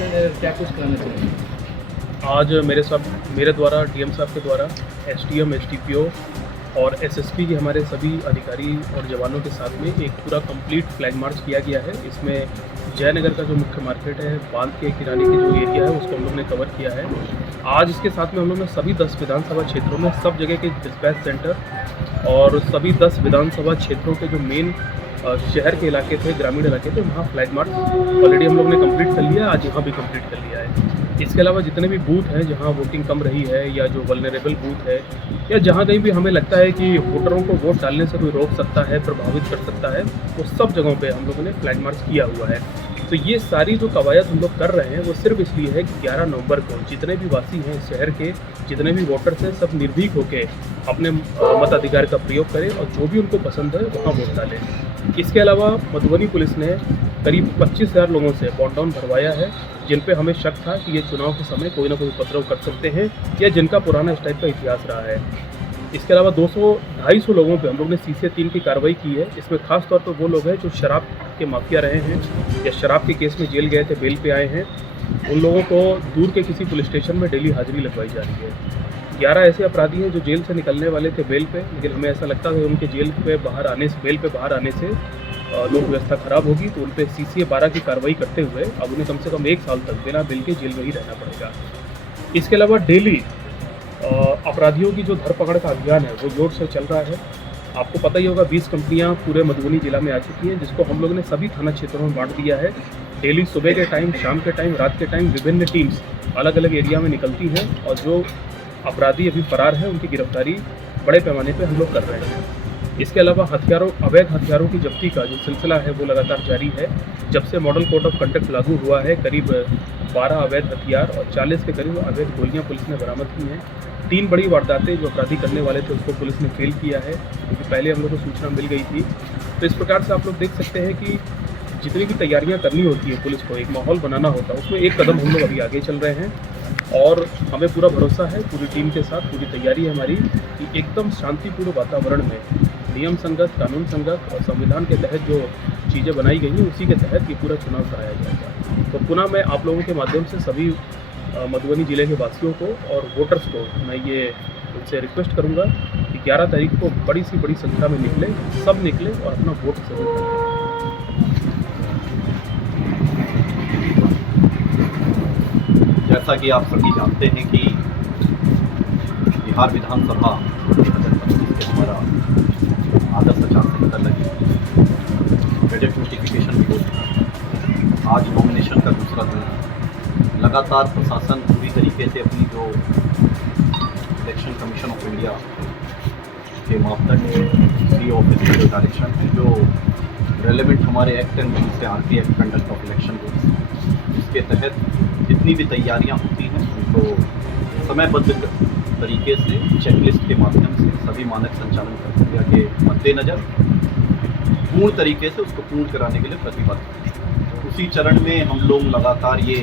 क्या कुछ कहना चाहिए? आज मेरे द्वारा डीएम साहब के द्वारा एसडीएम, एसडीपीओ और एसएसपी के हमारे सभी अधिकारी और जवानों के साथ में एक पूरा कंप्लीट फ्लैग मार्च किया गया है। इसमें जयनगर का जो मुख्य मार्केट है, बांध के किनारे की जो एरिया है, उसको हम लोग ने कवर किया है। आज इसके साथ में हम लोग ने सभी 10 विधानसभा क्षेत्रों में सब जगह के डिस्पैच सेंटर और सभी 10 विधानसभा क्षेत्रों के जो मेन शहर के इलाके थे, ग्रामीण इलाके थे, वहाँ फ्लैग मार्च ऑलरेडी हम लोग ने कंप्लीट कर लिया। आज यहाँ भी कंप्लीट कर लिया है। इसके अलावा जितने भी बूथ हैं जहाँ वोटिंग कम रही है या जो वल्नरेबल बूथ है या जहाँ कहीं भी हमें लगता है कि वोटरों को वोट डालने से कोई रोक सकता है, प्रभावित कर सकता है, वो सब जगहों पे हम लोगों ने फ्लैग मार्च किया हुआ है। तो ये सारी जो कवायद हम लोग कर रहे हैं वो सिर्फ इसलिए है कि 11 नवंबर को जितने भी वासी हैं शहर के, जितने भी वोटर्स हैं, सब निर्भीक होकर अपने मताधिकार का प्रयोग करें और जो भी उनको पसंद है वहाँ वोट डालें। इसके अलावा मधुबनी पुलिस ने करीब 25,000 लोगों से बॉन्ड डाउन भरवाया है, जिन पे हमें शक था कि ये चुनाव के समय कोई ना कोई उपद्रव कर सकते हैं या जिनका पुराना इस टाइप का इतिहास रहा है। इसके अलावा 200-250 लोगों पे हम लोग ने CC 3 की कार्रवाई की है। इसमें खास तौर पर वो लोग हैं जो शराब के माफिया रहे हैं या शराब के केस में जेल गए थे, बेल पे आए हैं। उन लोगों को दूर के किसी पुलिस स्टेशन में डेली हाजिरी लगवाई जा रही है। 11 ऐसे अपराधी हैं जो जेल से निकलने वाले थे बेल पे, लेकिन हमें ऐसा लगता है उनके बेल पे बाहर आने से लोक व्यवस्था खराब होगी, तो उन पर CCA 12 की कार्रवाई करते हुए अब उन्हें कम से कम 1 साल तक बिना बेल के जेल में ही रहना पड़ेगा। इसके अलावा डेली अपराधियों की जो धरपकड़ का अभियान है वो जोर से चल रहा है। आपको पता ही होगा 20 कंपनियां पूरे मधुबनी जिला में आ चुकी हैं, जिसको हम लोगों ने सभी थाना क्षेत्रों में बांट दिया है। डेली सुबह के टाइम, शाम के टाइम, रात के टाइम विभिन्न टीम्स अलग अलग एरिया में निकलती हैं और जो अपराधी अभी फरार हैं उनकी गिरफ्तारी बड़े पैमाने पर हम लोग कर रहे हैं। इसके अलावा अवैध हथियारों की जब्ती का जो सिलसिला है वो लगातार जारी है। जब से मॉडल कोड ऑफ कंडक्ट लागू हुआ है, करीब 12 अवैध हथियार और 40 के करीब अवैध गोलियां पुलिस ने बरामद की हैं। 3 बड़ी वारदातें जो अपराधी करने वाले थे उसको पुलिस ने फेल किया है, क्योंकि पहले हम लोग को सूचना मिल गई थी। तो इस प्रकार से आप लोग देख सकते हैं कि जितनी भी तैयारियां करनी होती है पुलिस को, एक माहौल बनाना होता है, उसमें एक कदम हम लोग अभी आगे चल रहे हैं और हमें पूरा भरोसा है, पूरी टीम के साथ पूरी तैयारी है हमारी कि एकदम शांतिपूर्ण वातावरण में नियम संगत, कानून संगत और संविधान के तहत जो चीज़ें बनाई गई हैं उसी के तहत ये पूरा चुनाव कराया जाएगा। तो पुनः मैं आप लोगों के माध्यम से सभी मधुबनी जिले के वासियों को और वोटर्स को मैं ये उनसे रिक्वेस्ट करूंगा कि 11 तारीख को बड़ी संख्या में सब निकले और अपना वोट जरूर करें। जैसा कि आप सभी जानते हैं कि बिहार विधानसभा 2025 के हमारा आदर्श आचार संहिता लगी, बजट नोटिफिकेशन भी हो चुका। आज नॉमिनेशन का दूसरा दिन। लगातार प्रशासन पूरी तरीके से अपनी जो इलेक्शन कमीशन ऑफ इंडिया के मापदंड सी ऑफिस के जो डायरेक्शन है, जो रेलेवेंट हमारे एक्ट एंड रूल्स है, RP act conduct of election rules, इसके तहत जितनी भी तैयारियां होती हैं उनको समयबद्ध तरीके से चेकलिस्ट के माध्यम से सभी मानक संचालन प्रक्रिया के मद्देनज़र पूर्ण तरीके से उसको पूर्ण कराने के लिए प्रतिबद्ध हैं। उसी चरण में हम लोग लगातार ये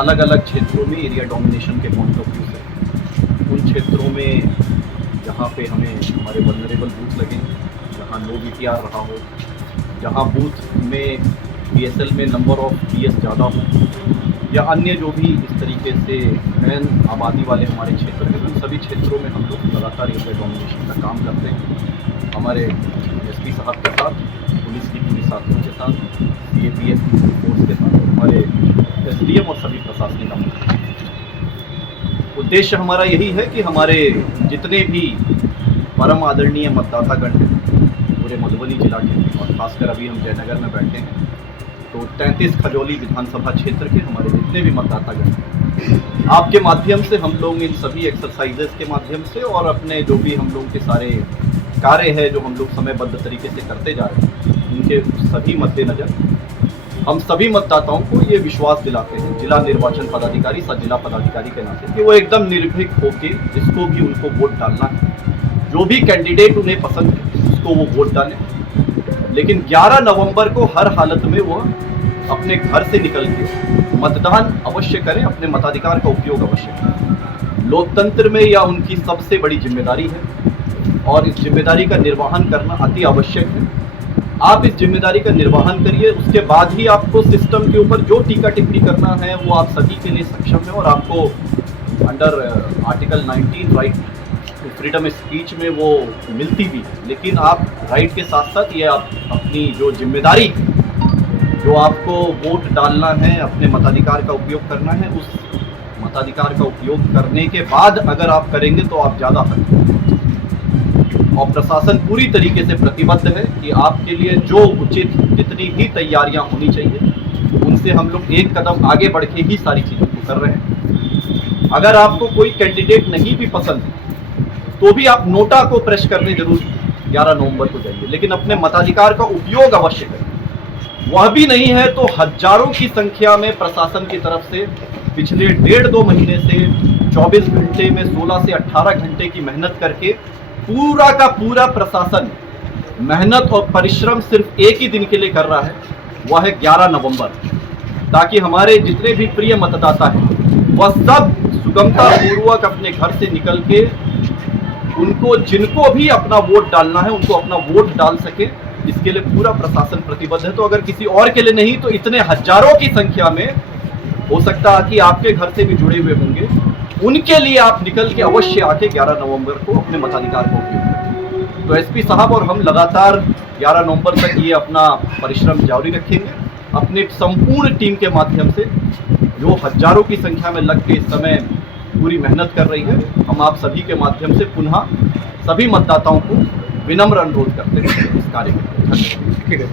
अलग अलग क्षेत्रों में एरिया डोमिनेशन के पॉइंट ऑफ व्यू से उन क्षेत्रों में जहाँ पे हमें हमारे वल्नरेबल बूथ लगे, जहाँ लो VTR रहा हो, जहाँ बूथ में PSL में नंबर ऑफ PS ज़्यादा हो या अन्य जो भी इस तरीके से मैन आबादी वाले हमारे क्षेत्र हैं, उन सभी क्षेत्रों में हम लोग लगातार एरिया डोमिनेशन का काम करते हैं। हमारे SP साहब के साथ, पुलिस की पूरी साथियों के साथ, CAPF फोर्स के साथ, हमारे SDM और सभी प्रशासनिक अमले। उद्देश्य हमारा यही है कि हमारे जितने भी परम आदरणीय मतदातागण हैं पूरे मधुबनी जिला के, और खासकर अभी हम जयनगर में बैठे हैं, तो 33 खजौली विधानसभा क्षेत्र के हमारे जितने भी मतदातागण हैं, आपके माध्यम से हम लोग इन सभी एक्सरसाइजेस के माध्यम से और अपने जो भी हम लोग के सारे कार्य है जो हम लोग समयबद्ध तरीके से करते जा रहे हैं, उनके सभी मद्देनज़र हम सभी मतदाताओं को ये विश्वास दिलाते हैं, जिला निर्वाचन पदाधिकारी, सह जिला पदाधिकारी के नाते, कि वो एकदम निर्भीक होकर जिसको भी उनको वोट डालना है, जो भी कैंडिडेट उन्हें पसंद है उसको वो वोट डालें। लेकिन 11 नवंबर को हर हालत में वो अपने घर से निकल के मतदान अवश्य करें, अपने मताधिकार का उपयोग अवश्य करें। लोकतंत्र में यह उनकी सबसे बड़ी जिम्मेदारी है और इस जिम्मेदारी का निर्वहन करना अति आवश्यक है। आप इस जिम्मेदारी का निर्वहन करिए, उसके बाद ही आपको सिस्टम के ऊपर जो टीका टिप्पणी करना है वो आप सभी के लिए सक्षम है, और आपको under article 19 right freedom speech में वो मिलती भी है। लेकिन आप राइट के साथ साथ ये आप अपनी जो जिम्मेदारी, जो आपको वोट डालना है, अपने मताधिकार का उपयोग करना है, उस मताधिकार का उपयोग करने के बाद अगर आप करेंगे तो आप ज़्यादा हक, और प्रशासन पूरी तरीके से प्रतिबद्ध है कि आपके लिए जो उचित जितनी भी तैयारियां होनी चाहिए उनसे हम लोग एक कदम आगे बढ़ के ही सारी चीज़ों को कर रहे हैं। अगर आपको कोई कैंडिडेट नहीं भी पसंद तो भी आप नोटा को प्रेस करने जरूर 11 नवंबर को जाइए, लेकिन अपने मताधिकार का उपयोग अवश्य करें। वह भी नहीं है तो हजारों की संख्या में प्रशासन की तरफ से पिछले 1.5-2 महीने से 24 घंटे में 16 से 18 घंटे की मेहनत करके पूरा का पूरा प्रशासन मेहनत और परिश्रम सिर्फ एक ही दिन के लिए कर रहा है, वह है 11 नवंबर, ताकि हमारे जितने भी प्रिय मतदाता हैं वह सब सुगमता पूर्वक अपने घर से निकल के उनको जिनको भी अपना वोट डालना है उनको अपना वोट डाल सके। इसके लिए पूरा प्रशासन प्रतिबद्ध है। तो अगर किसी और के लिए नहीं तो इतने हजारों की संख्या में हो सकता है कि आपके घर से भी जुड़े हुए होंगे, उनके लिए आप निकल के अवश्य आके 11 नवंबर को अपने मताधिकार का उपयोग करें। तो एसपी साहब और हम लगातार 11 नवंबर तक ये अपना परिश्रम जारी रखेंगे, अपनी संपूर्ण टीम के माध्यम से, जो हजारों की संख्या में लग के इस समय पूरी मेहनत कर रही है। हम आप सभी के माध्यम से पुनः सभी मतदाताओं को विनम्र अनुरोध करते हैं इस कार्य में। ठीक है।